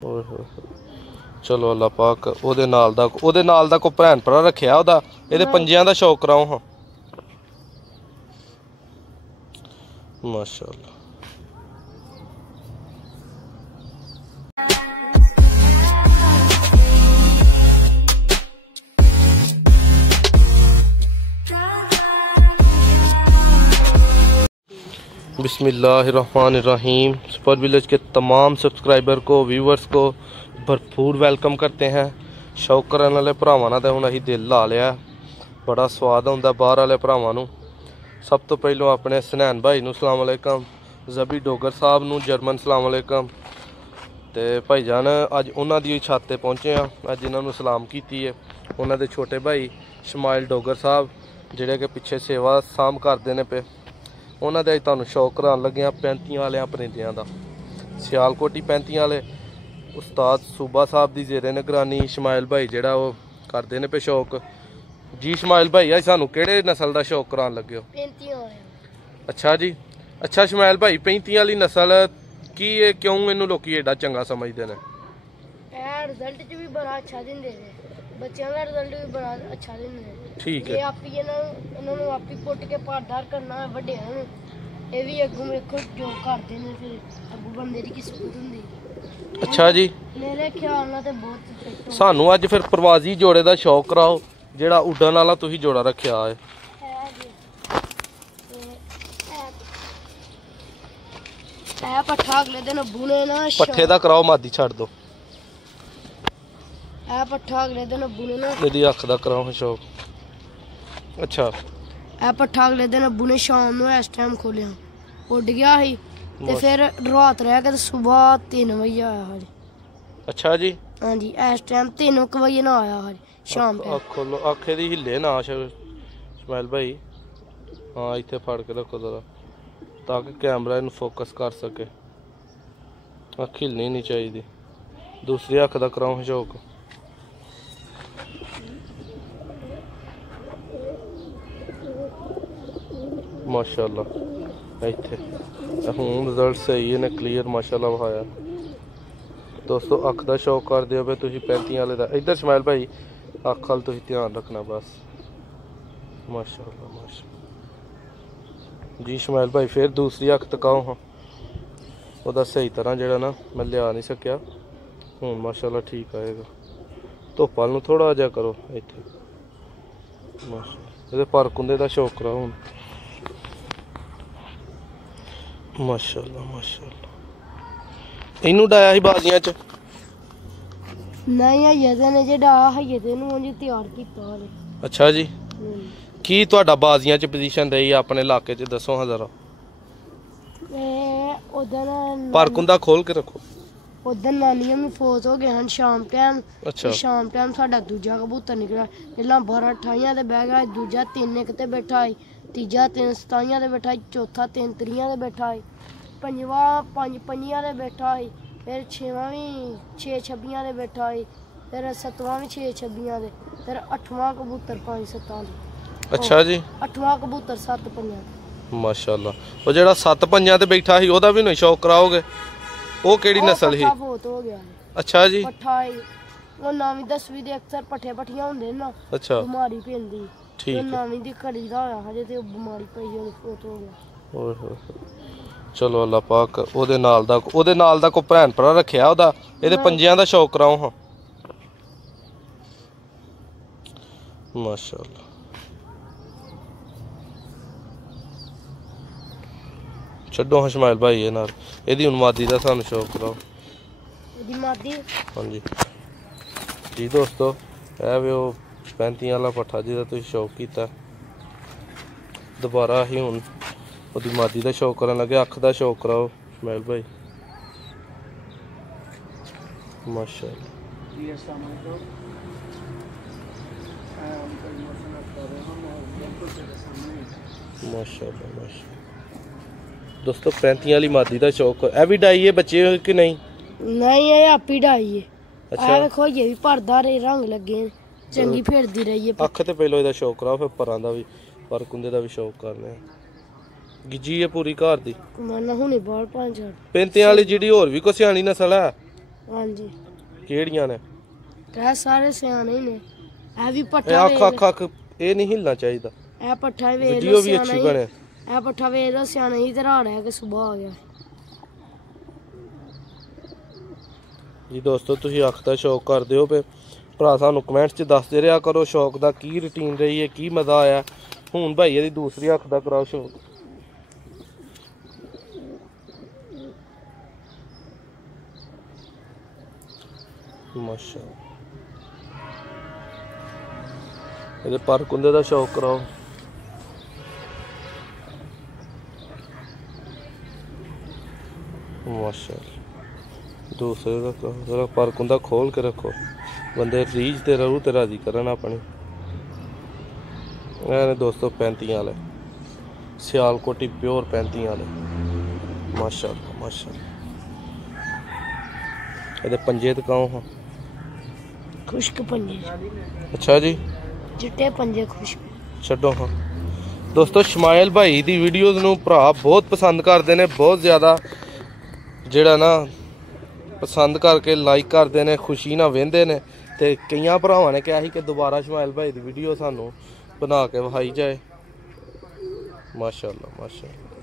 ਓਏ ਹੋਏ ਚਲੋ ਅੱਲਾ ਪਾਕ ਉਹਦੇ ਨਾਲ ਦਾ ਕੋ ਭੈਣ ਭਰਾ ਰੱਖਿਆ ਉਹਦਾ ਇਹਦੇ ਪੰਜਿਆਂ ਦਾ ਸ਼ੌਕ ਕਰਾਓ ਹਾਂ ਮਾਸ਼ਾਅੱਲਾ। बिस्मिल्लाहिर्रहमानिर्रहीम। सुपर विलेज के तमाम सब्सक्राइबर को व्यूवर्स को भरपूर वेलकम करते हैं। शौक करने वाले भरावां नाल हुण असीं दिल ला लिया, बड़ा स्वाद आउंदा बाहर वाले भरावां नूं। सब तो पहलों अपने सनैन भाई नूं सलाम अलैकुम, जबी डोगर साहब नूं जर्मन सलाम अलैकुम ते भाईजान अज उन्हां दी छत ते पहुंचे हैं। अज इन्हां नूं सलाम कीती है उन्हां दे छोटे भाई शमाइल डोगर साहब जिहड़े कि पिछे सेवा सांभ करदे ने पे। उन्हां दे तुहानूं शौक कराउण लगे हां 35 वाले परिंदियां दा। सियालकोटी 35 वाले उस्ताद सूबा साहब दी जेरे निगरानी शमाइल भाई जिहड़ा वो करदे ने पे शौक। जी शमाइल भाई अज सानूं किहड़े नस्ल दा शौक कराउण लगे हो? 35 वाले। अच्छा जी, अच्छा शमाइल भाई 35 वाली नस्ल की क्यों इन्हूं लोकी एडा चंगा समझदे ने? रिजल्ट च भी बड़ा अच्छा दिंदे ने, बच्चों का रिजल्ट भी बड़ा अच्छा दिंदे ने। ठीक है, आप इन्हां नूं आपी पुट के पारदार करना वड्डे नूं ਇਹ ਵੀ ਅੱਗੋਂ ਵੇਖੋ ਜੋ ਕਰਦੇ ਨੇ ਫਿਰ ਅੱਗੋਂ ਬੰਦੇ ਦੀ ਕਿਸਮਤ ਹੁੰਦੀ। अच्छा जी, ਮੇਰੇ ਖਿਆਲ ਨਾਲ ਤੇ ਬਹੁਤ ਫਿੱਟ ਸਾਨੂੰ ਅੱਜ ਫਿਰ ਪ੍ਰਵਾਜ਼ੀ ਜੋੜੇ ਦਾ ਸ਼ੌਕ ਕਰਾਓ ਜਿਹੜਾ ਉੱਡਣ ਵਾਲਾ ਤੁਸੀਂ ਜੋੜਾ ਰੱਖਿਆ ਹੈ। ਇਹ ਪੱਠਾ ਅਗਲੇ ਦਿਨ ਬੁਣੇ ਨਾ ਪੱਠੇ ਦਾ ਕਰਾਓ, ਮਾਦੀ ਛੱਡ ਦੋ। ਇਹ ਪੱਠਾ ਅਗਲੇ ਦਿਨ ਬੁਣੇ ਨਾ ਇਹਦੀ ਅੱਖ ਦਾ ਕਰਾਓ ਸ਼ੌਕ। ਅੱਛਾ, ਇਹ ਪੱਠਾ ਅਗਲੇ ਦਿਨ ਬੁਣੇ ਸ਼ਾਮ ਨੂੰ ਇਸ ਟਾਈਮ ਖੋਲਿਆ ਉੱਡ ਗਿਆ ਸੀ ਤੇ ਫਿਰ ਰਾਤ ਰਹਿ ਕੇ ਤੇ ਸਵੇਰ 3 ਵਜੇ ਆਇਆ ਹਜੇ। ਅੱਛਾ ਜੀ, ਹਾਂਜੀ ਇਸ ਟਾਈਮ 3 ਵਜੇ ਨਾ ਆਇਆ ਹਜੇ ਸ਼ਾਮ ਤੇ। ਅੱਖ ਖੋਲੋ, ਅੱਖ ਦੀ ਹਿੱਲੇ ਨਾ ਸ਼ਮਾਇਲ ਭਾਈ। ਹਾਂ ਇੱਥੇ ਫੜ ਕੇ ਰੱਖੋ ਜ਼ਰਾ ਤਾਂ ਕਿ ਕੈਮਰਾ ਇਹਨੂੰ ਫੋਕਸ ਕਰ ਸਕੇ। ਅੱਖ ਹਿੱਲਣੀ ਨਹੀਂ ਚਾਹੀਦੀ। ਦੂਸਰੀ ਅੱਖ ਦਾ ਕਰਾਓ ਸ਼ੌਕ। माशाअल्लाह इत्थे हूँ रिजल्ट सही है ने क्लीयर माशाअल्लाह विखाया। दोस्तों अख का शौक कर दिओ भाई तुसीं 35 वाले दा। इधर शमाइल भाई अख वाल तुसीं ध्यान रखना बस। माशाअल्लाह माशा जी शमाइल भाई फिर दूसरी अख तकाओ हाँ वह सही तरह जड़ा ना मैं लिया नहीं सकिया। हूँ माशाअल्लाह ठीक आएगा। धुप वाल नूं थोड़ा जा करो इत्थे माशाअल्लाह। इहदे पर कुंदे दा शौक कराओ हुण। माशाअल्लाह माशाअल्लाह। इनू डाया ही बाजियां च नहीं हइये ते ने जे डाया हइये ते नूं जी तैयार कीता हाले। अच्छा जी, की तुहाडा बाजियां च पोजीशन रही अपने इलाके च दसो हां जरा। उधर पर कुंदा खोल के रखो। उधर नानियां भी फोत हो गए हैं शाम टाइम। अच्छा, शाम टाइम साडा दूजा कबूतर निकला पहला 12 28 ते बह गया, दूजा 3 1 ते बैठा है, तीजा 3 27 ते बैठा है, चौथा 3 30 ते बैठा है, पंजवा 5 25 ते बैठा है, फिर छेवां भी 6 26 ते बैठा है, फिर सतवां भी 6 26 ते, फिर 8वां कबूतर 5 7 ते। अच्छा जी, 8वां कबूतर 7 5 माशाअल्लाह। वो जेड़ा 7 5 ते बैठा ही ओदा भी नहीं शौक कराओगे? वो केड़ी नस्ल ही? फोत हो गया। अच्छा जी, पट्ठा है वो 9वीं 10वीं दे अक्सर पट्ठे पट्ठियां हुंदे ना। अच्छा, बीमारी पैंदी ठीक है। 9वीं दी घड़ी दा होया हजे ते बीमारी पई ओदे फोत हो गया। ओए होए चलो अल्लाह पाक ओदे नाल दा को भैन भरा रखिया ओदा एदे पंजियां दा शौक कराओ हां माशाअल्लाह। छड्डो हाँ शमाइल भाई ये नाल एदी हुण मादी दा सानू शौक कराओ। एदी मादी हाँ जी जी दोस्तों है वे 35 वाला पट्ठा जिहदा तुसीं शौक कीता। दोबारा ही हुण ओदी मादी दा शौक करन लगे। अख दा शौक कराओ शमाइल भाई माशाअल्लाह। माशाअल्लाह माशाअल्लाह। दोस्तों 35 वाली मादी दा शौक है भी डाई है बच्चे कि नहीं? नहीं ये आप ही डाई है। अच्छा देखो ये भी पर्दा रे रंग लगे चंगी फिरदी रही है। अख ते पहलो इहदा शौक कराओ फिर परां दा भी पर कुंदे दा भी शौक करने। गिजी है पूरी घर दी। मन हुने बाहर 5 35 वाली जिहड़ी होर भी कोई सियाणी नस्ल है ਹਾਂਜੀ ਕਿਹੜੀਆਂ ਨੇ? ਇਹ ਸਾਰੇ ਸਿਆਣੇ ਹੀ ਨੇ। ਇਹ ਵੀ ਇਹ ਪੱਠਾ ਅੱਖ ਅੱਖ ਅੱਖ ਇਹ ਨਹੀਂ ਹਿਲਣਾ ਚਾਹੀਦਾ। ਇਹ ਪੱਠਾ ਵੇਖ ਵੀਡੀਓ ਲਓ ਵੀ ਸਿਆਣਾ ਅੱਛੀ ਹੀ। ਬਣੇ। ਇਹ ਪੱਠਾ ਵੇਖ ਲਓ ਸਿਆਣਾ ਹੀ ਤੇ ਰਾੜ ਹੈ ਕਿ ਸੁਬਾਹ ਆ ਗਿਆ ਜੀ ਦੋਸਤੋ, ਤੁਸੀਂ ਅੱਖ ਦਾ ਸ਼ੌਕ ਕਰਦੇ ਹੋ ਪਏ ਭਰਾ, ਸਾਨੂੰ ਕਮੈਂਟਸ 'ਚ ਦੱਸਦੇ ਰਿਹਾ ਕਰੋ ਸ਼ੌਕ ਦਾ ਕੀ ਰੂਟੀਨ ਰਹੀ ਹੈ, ਕੀ ਮਜ਼ਾ ਆਇਆ। ਹੁਣ ਭਾਈ ਇਹਦੀ ਦੂਸਰੀ ਅੱਖ ਦਾ ਕਰਾਓ ਸ਼ੌਕ। ਮਾਸ਼ਾ, ਇਹਦੇ ਪਰ ਕੁੰਦੇ ਦਾ ਸ਼ੌਕ ਕਰਾਓ। ਮਾਸ਼ਾ, ਦੂਸਰੇ ਦਾ ਕਰਾਓ। ਜਰਾ ਪਰ ਕੁੰਦਾ ਖੋਲ ਕੇ ਰੱਖੋ, ਬੰਦੇ ਰੀਝ ਤੇ ਰਹੂ ਤੇ ਰਾਜੀ ਕਰਨ ਆਪਣੀ। ਇਹ ਨੇ ਦੋਸਤੋ 35 ਵਾਲੇ, ਸਿਆਲਕੋਟੀ ਪਿਓਰ 35 ਵਾਲੇ। ਮਾਸ਼ਾ ਅੱਲਾਹ ਮਾਸ਼ਾ। ਇਹਦੇ ਪੰਜੇ ਦਿਖਾਓ ਹਾਂ। ਖੁਸ਼ਕ ਪੰਜੇ, ਅੱਛਾ ਜੀ, ਚਿੱਟੇ ਪੰਜੇ ਖੁਸ਼ਕ। ਛੱਡੋ ਹਾਂ ਦੋਸਤੋ, ਸ਼ਮਾਇਲ ਭਾਈ ਦੀ ਵੀਡੀਓਜ਼ ਨੂੰ ਭਰਾ ਬਹੁਤ ਪਸੰਦ ਕਰਦੇ ਨੇ, ਬਹੁਤ ਜ਼ਿਆਦਾ ਜਿਹੜਾ ਨਾ ਪਸੰਦ ਕਰਕੇ ਲਾਈਕ ਕਰਦੇ ਨੇ, ਖੁਸ਼ੀ ਨਾਲ ਵੇਖਦੇ ਨੇ। ਤੇ ਕਈਆਂ ਭਰਾਵਾਂ ਨੇ ਕਿਹਾ ਸੀ ਕਿ ਦੁਬਾਰਾ ਸ਼ਮਾਇਲ ਭਾਈ ਦੀ ਵੀਡੀਓ ਸਾਨੂੰ ਬਣਾ ਕੇ ਵਿਖਾਈ ਜਾਏ। ਮਾਸ਼ਾ ਅੱਲਾਹ ਮਾਸ਼ਾ ਅੱਲਾਹ।